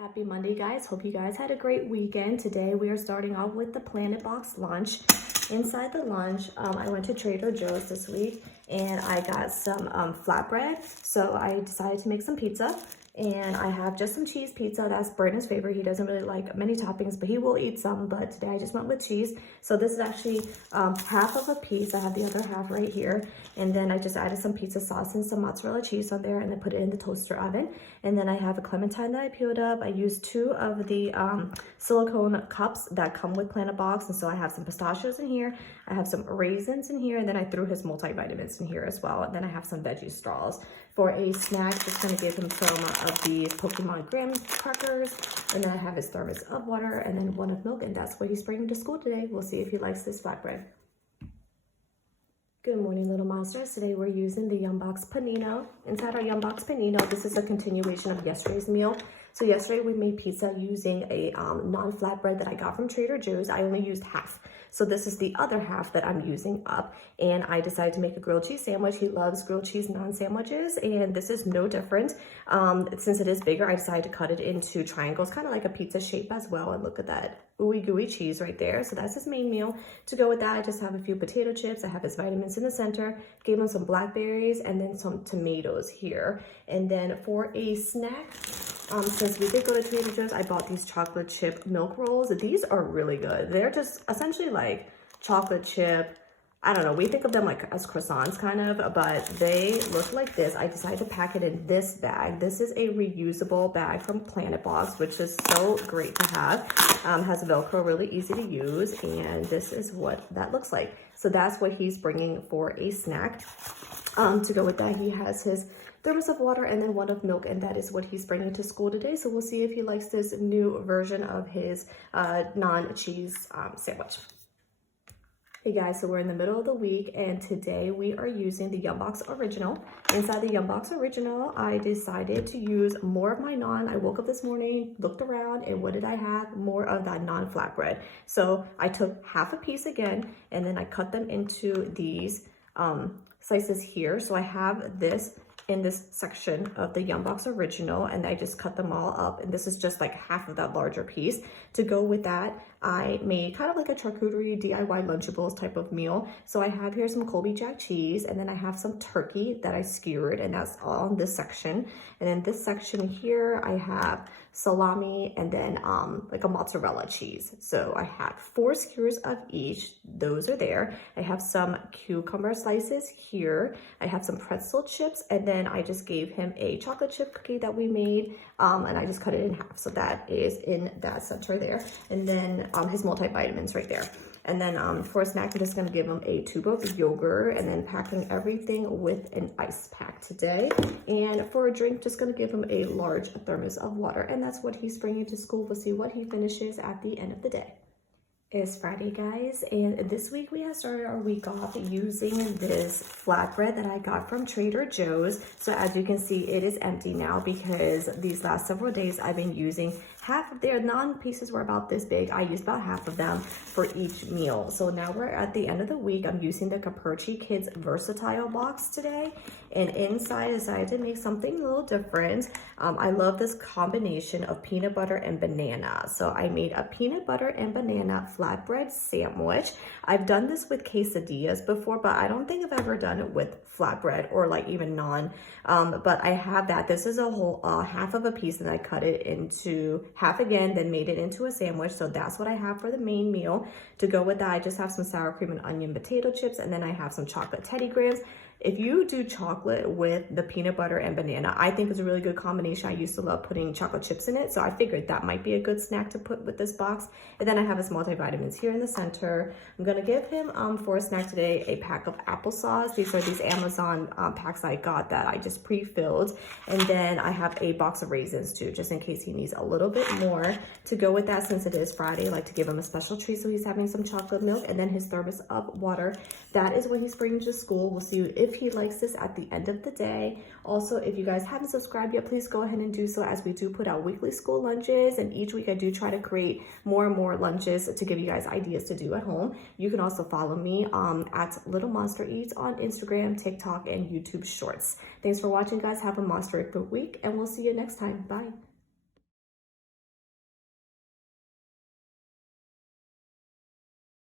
Happy Monday, guys. Hope you guys had a great weekend. Today we are starting off with the Planet Box lunch. Inside the lunch, I went to Trader Joe's this week and I got some flatbread. So I decided to make some pizza. And I have just some cheese pizza. That's Brandon's favorite. He doesn't really like many toppings, but he will eat some. But today I just went with cheese. So this is actually half of a piece. I have the other half right here. And then I just added some pizza sauce and some mozzarella cheese on there and then put it in the toaster oven. And then I have a clementine that I peeled up. I used 2 of the silicone cups that come with Planet Box. And so I have some pistachios in here. I have some raisins in here. And then I threw his multivitamins in here as well. And then I have some veggie straws. For a snack, just going to give him some of these Pokemon graham crackers. And then I have his thermos of water and then 1 of milk. And that's what he's bringing to school today. We'll see if he likes this flatbread. Good morning, little monsters. Today we're using the Yum Box Panino. Inside our Yum Box Panino, this is a continuation of yesterday's meal. So yesterday we made pizza using a non-flatbread that I got from Trader Joe's. I only used half. So this is the other half that I'm using up. And I decided to make a grilled cheese sandwich. He loves grilled cheese non-sandwiches. And this is no different. Since it is bigger, I decided to cut it into triangles, kind of like a pizza shape as well. And look at that ooey gooey cheese right there. So that's his main meal. To go with that, I just have a few potato chips. I have his vitamins in the center. Gave him some blackberries and then some tomatoes here. And then for a snack, since we did go to Trader Joe's, I bought these chocolate chip milk rolls. These are really good. They're just essentially like chocolate chip. I don't know, we think of them like as croissants kind of, but they look like this. I decided to pack it in this bag. This is a reusable bag from Planet Box, which is so great to have. Has Velcro, really easy to use, and this is what that looks like. So that's what he's bringing for a snack. To go with that, he has his thermos of water and then 1 of milk, and that is what he's bringing to school today. So we'll see if he likes this new version of his non-cheese sandwich. Hey guys, so we're in the middle of the week and today we are using the Yum Box Original. Inside the Yum Box Original, I decided to use more of my naan. I woke up this morning, looked around, and what did I have? More of that non-flatbread. So I took half a piece again and then I cut them into these slices here. So I have this in this section of the Yum Box Original and I just cut them all up, and this is just like half of that larger piece. To go with that, I made kind of like a charcuterie DIY Lunchables type of meal. So I have here some Colby Jack cheese, and then I have some turkey that I skewered, and that's all in this section. And in this section here, I have salami and then like a mozzarella cheese. So I have 4 skewers of each. Those are there. I have some cucumber slices here. I have some pretzel chips, and then I just gave him a chocolate chip cookie that we made, and I just cut it in half. So that is in that center there. And then his multivitamins right there. And then for a snack, I'm just going to give him a tube of yogurt and then packing everything with an ice pack today. And for a drink, just going to give him a large thermos of water. And that's what he's bringing to school. We'll see what he finishes at the end of the day. It's Friday, guys, and this week we have started our week off using this flatbread that I got from Trader Joe's. So as you can see, it is empty now because these last several days I've been using half of their non-pieces were about this big. I used about half of them for each meal. So now we're at the end of the week. I'm using the Caperchi Kids Versatile box today, and inside I decided to make something a little different. I love this combination of peanut butter and banana. So I made a peanut butter and banana flatbread sandwich. I've done this with quesadillas before, but I don't think I've ever done it with flatbread or like even naan. But I have that. This is a whole half of a piece, and I cut it into half again, then made it into a sandwich. So that's what I have for the main meal. To go with that, I just have some sour cream and onion potato chips, and then I have some chocolate Teddy Grahams. If you do chocolate with the peanut butter and banana, I think it's a really good combination. I used to love putting chocolate chips in it, so I figured that might be a good snack to put with this box. And then I have his multivitamins here in the center. I'm gonna give him for a snack today a pack of applesauce. These are these Amazon packs I got that I just pre-filled. And then I have a box of raisins too, just in case he needs a little bit more. To go with that, since it is Friday, I like to give him a special treat, so he's having some chocolate milk and then his thermos of water. That is what he's bringing to school. We'll see if he likes this at the end of the day. Also, if you guys haven't subscribed yet, please go ahead and do so, as we do put out weekly school lunches, and each week I do try to create more and more lunches to give you guys ideas to do at home. You can also follow me at Little Monster Eats on Instagram, TikTok, and YouTube Shorts. Thanks for watching, guys. Have a monster week, and we'll see you next time. Bye.